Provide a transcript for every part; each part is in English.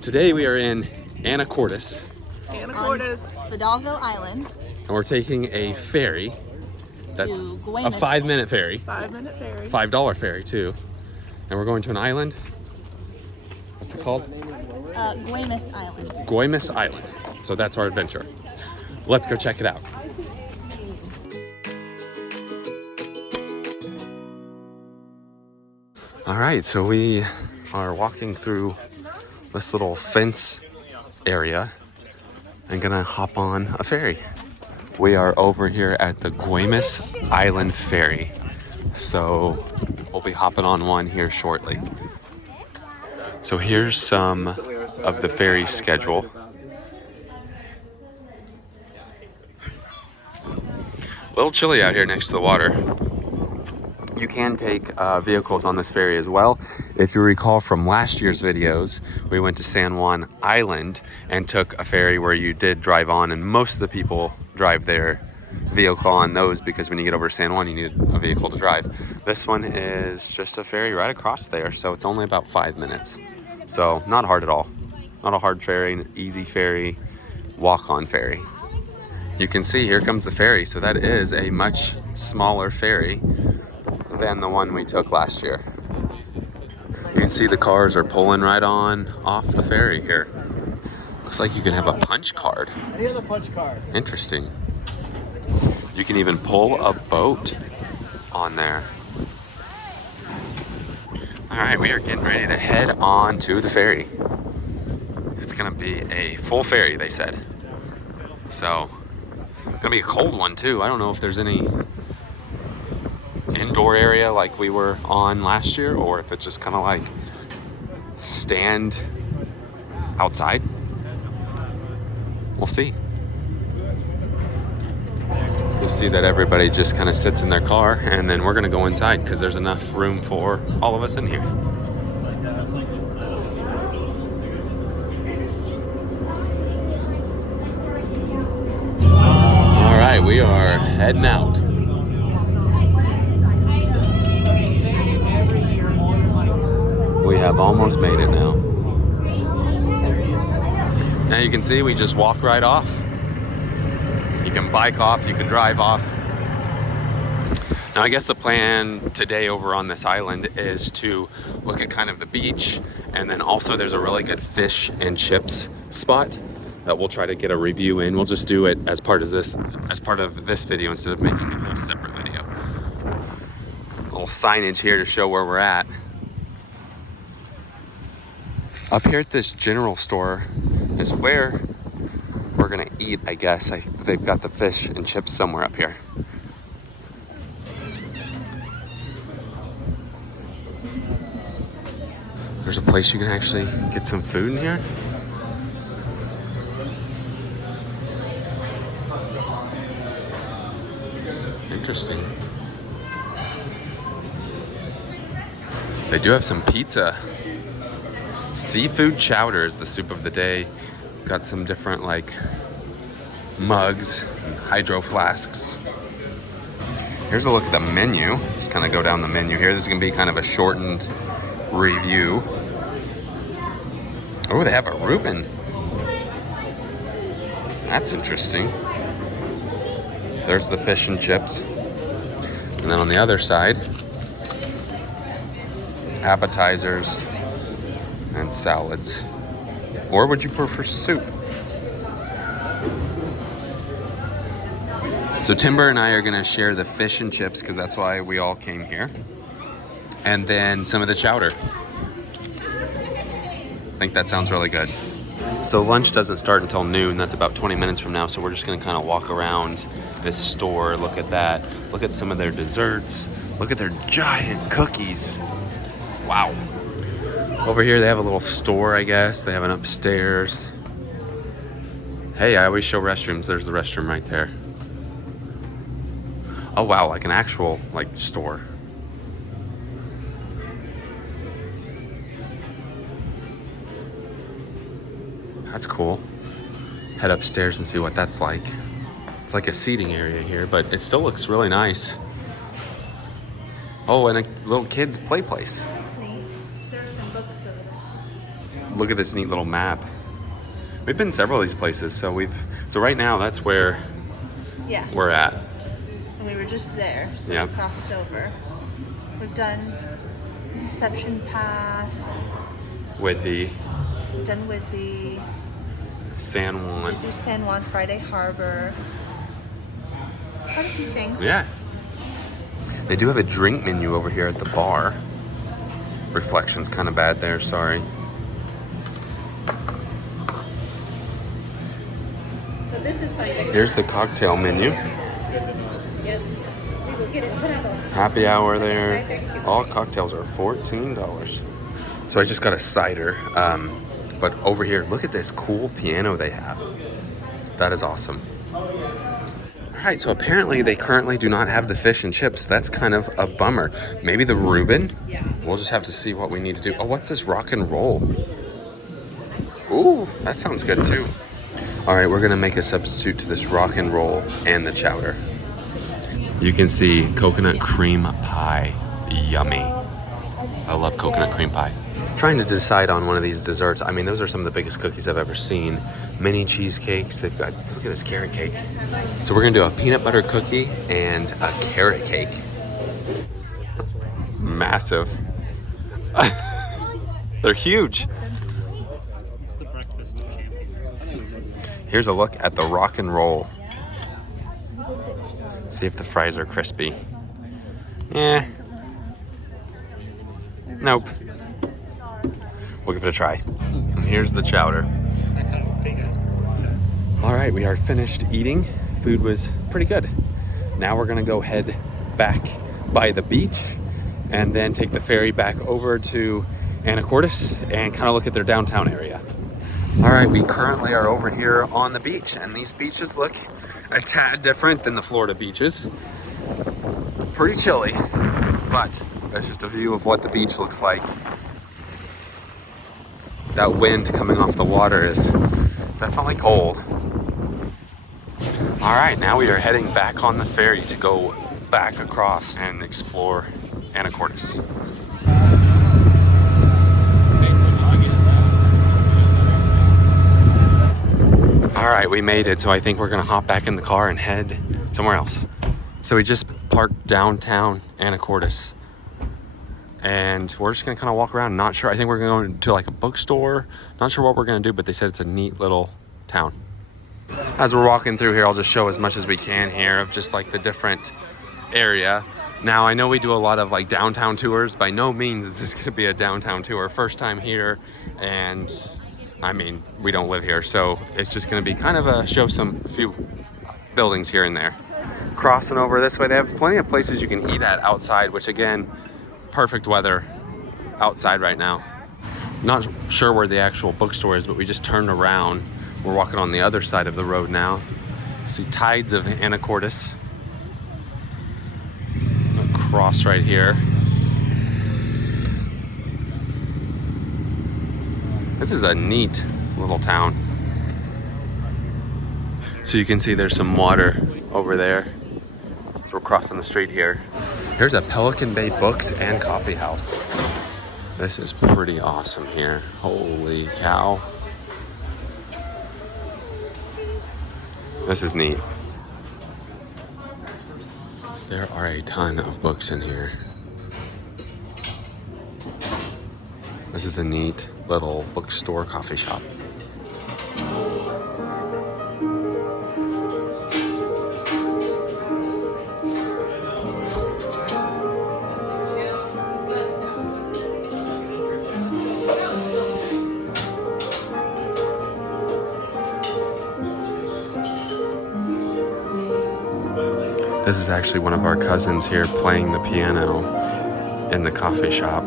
Today we are in Anacortes. On Fidalgo Island. And we're taking a ferry. That's to a Guemes. 5-minute ferry. 5-minute ferry. $5 ferry too. And we're going to an island. What's it called? Guemes Island. Guemes Island. So that's our adventure. Let's go check it out. All right, so we are walking through this little fence area and gonna hop on a ferry. We are over here at the Guemes Island ferry. So we'll be hopping on one here shortly. So here's some of the ferry schedule. A little chilly out here next to the water. You can take vehicles on this ferry as well. If you recall from last year's videos, we went to San Juan Island and took a ferry where you did drive on, and most of the people drive their vehicle on those because when you get over to San Juan, you need a vehicle to drive. This one is just a ferry right across there, so it's only about 5 minutes. So not hard at all. Not a hard ferry, an easy ferry, walk-on ferry. You can see here comes the ferry, so that is a much smaller ferry than the one we took last year. You can see the cars are pulling right on off the ferry here. Looks like you can have a punch card. Any other punch cards? Interesting. You can even pull a boat on there. All right, we are getting ready to head on to the ferry. It's gonna be a full ferry, they said. So, gonna be a cold one too. I don't know if there's any indoor area like we were on last year, or if it's just kind of like stand outside. We'll see. You'll see that everybody just kind of sits in their car, and then we're gonna go inside because there's enough room for all of us in here. All right, we are heading out. We have almost made it now. Now you can see we just walk right off. You can bike off, you can drive off. Now I guess the plan today over on this island is to look at kind of the beach, and then also there's a really good fish and chips spot that we'll try to get a review in. We'll just do it as part of this video instead of making a whole separate video. A little signage here to show where we're at. Up here at this general store is where we're gonna eat, I guess. They've got the fish and chips somewhere up here. There's a place you can actually get some food in here. Interesting. They do have some pizza. Seafood chowder is the soup of the day. Got some different like mugs and hydro flasks. Here's a look at the menu. Just kind of go down the menu here. This is gonna be kind of a shortened review. Oh, they have a Reuben. That's interesting. There's the fish and chips. And then on the other side, appetizers and salads. Or would you prefer soup? So Tember and I are gonna share the fish and chips because that's why we all came here. And then some of the chowder. I think that sounds really good. So lunch doesn't start until noon. That's about 20 minutes from now. So we're just gonna kind of walk around this store, look at that, look at some of their desserts, look at their giant cookies. Wow. Over here they have a little store, I guess. They have an upstairs. Hey, I always show restrooms. There's the restroom right there. Oh wow, like an actual like store. That's cool. Head upstairs and see what that's like. It's like a seating area here, but it still looks really nice. Oh, and a little kid's play place. There's some books over there. look at this neat little map. We've been several of these places, so right now that's where we're at. And we were just there, so Yep. we crossed over. We've done Conception Pass. Whidbey, We've done Whidbey. San Juan. Do San Juan, Friday Harbor. Quite a few things. Yeah. They do have a drink menu over here at the bar. Reflection's kind of bad there, sorry. So this is funny. Here's the cocktail menu. Yep. We will get it put up. Happy hour there. All cocktails are $14. So I just got a cider. But over here, look at this cool piano they have. That is awesome. All right, so apparently they currently do not have the fish and chips. That's kind of a bummer. Maybe the Reuben? We'll just have to see what we need to do. Oh, what's this rock and roll? Ooh, that sounds good too. All right, we're gonna make a substitute to this rock and roll and the chowder. You can see coconut cream pie. Yummy. I love coconut cream pie. Trying to decide on one of these desserts. I mean, those are some of the biggest cookies I've ever seen. Mini cheesecakes. They've got, look at this carrot cake. So we're gonna do a peanut butter cookie and a carrot cake. Massive. They're huge. It's the breakfast of champions. Here's a look at the rock and roll. See if the fries are crispy. Nope. We'll give it a try. And here's the chowder. All right, we are finished eating. Food was pretty good. Now we're gonna go head back by the beach and then take the ferry back over to Anacortes and kind of look at their downtown area. All right, we currently are over here on the beach, and these beaches look a tad different than the Florida beaches. Pretty chilly, but that's just a view of what the beach looks like. That wind coming off the water is definitely cold. All right, now we are heading back on the ferry to go back across and explore Anacortes. All right, we made it, so I think we're gonna hop back in the car and head somewhere else. So we just parked downtown Anacortes, and we're just gonna kind of walk around. Not sure. I think we're going to like a bookstore. Not sure what we're gonna do, but they said it's a neat little town. As we're walking through here, I'll just show as much as we can here of just like the different area. Now, I know we do a lot of like downtown tours. By no means is this gonna be a downtown tour. First time here, and I mean, we don't live here, so it's just gonna be kind of a show some few buildings here and there. Crossing over this way, they have plenty of places you can eat at outside, which again, perfect weather outside right now. Not sure where the actual bookstore is, but we just turned around. We're walking on the other side of the road now. See Tides of Anacortes. Across right here. This is a neat little town. So you can see there's some water over there. So we're crossing the street here. Here's a Pelican Bay Books and Coffee House. This is pretty awesome here. Holy cow. This is neat. There are a ton of books in here. This is a neat little bookstore coffee shop. This is actually one of our cousins here playing the piano in the coffee shop.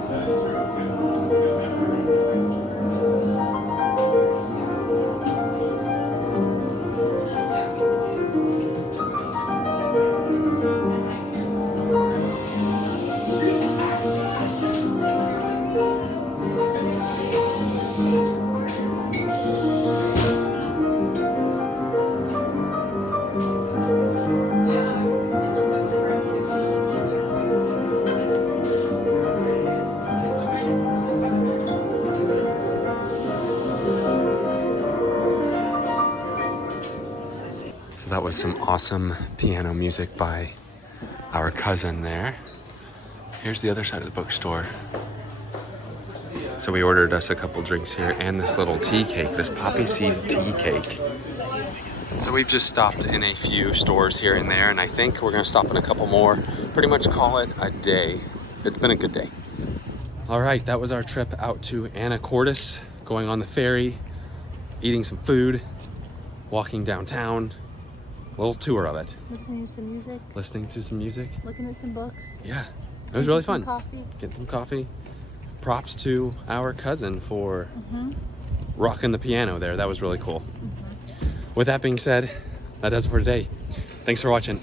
So that was some awesome piano music by our cousin there. Here's the other side of the bookstore. So we ordered us a couple drinks here and this little tea cake, this poppy seed tea cake. So we've just stopped in a few stores here and there, and I think we're gonna stop in a couple more, pretty much call it a day. It's been a good day. All right, that was our trip out to Anacortes, going on the ferry, eating some food, walking downtown, a little tour of it. Listening to some music. Listening to some music. Looking at some books. Yeah, it was really fun. Coffee. Getting some coffee. Props to our cousin for rocking the piano there. That was really cool. With that being said, that does it for today. Thanks for watching.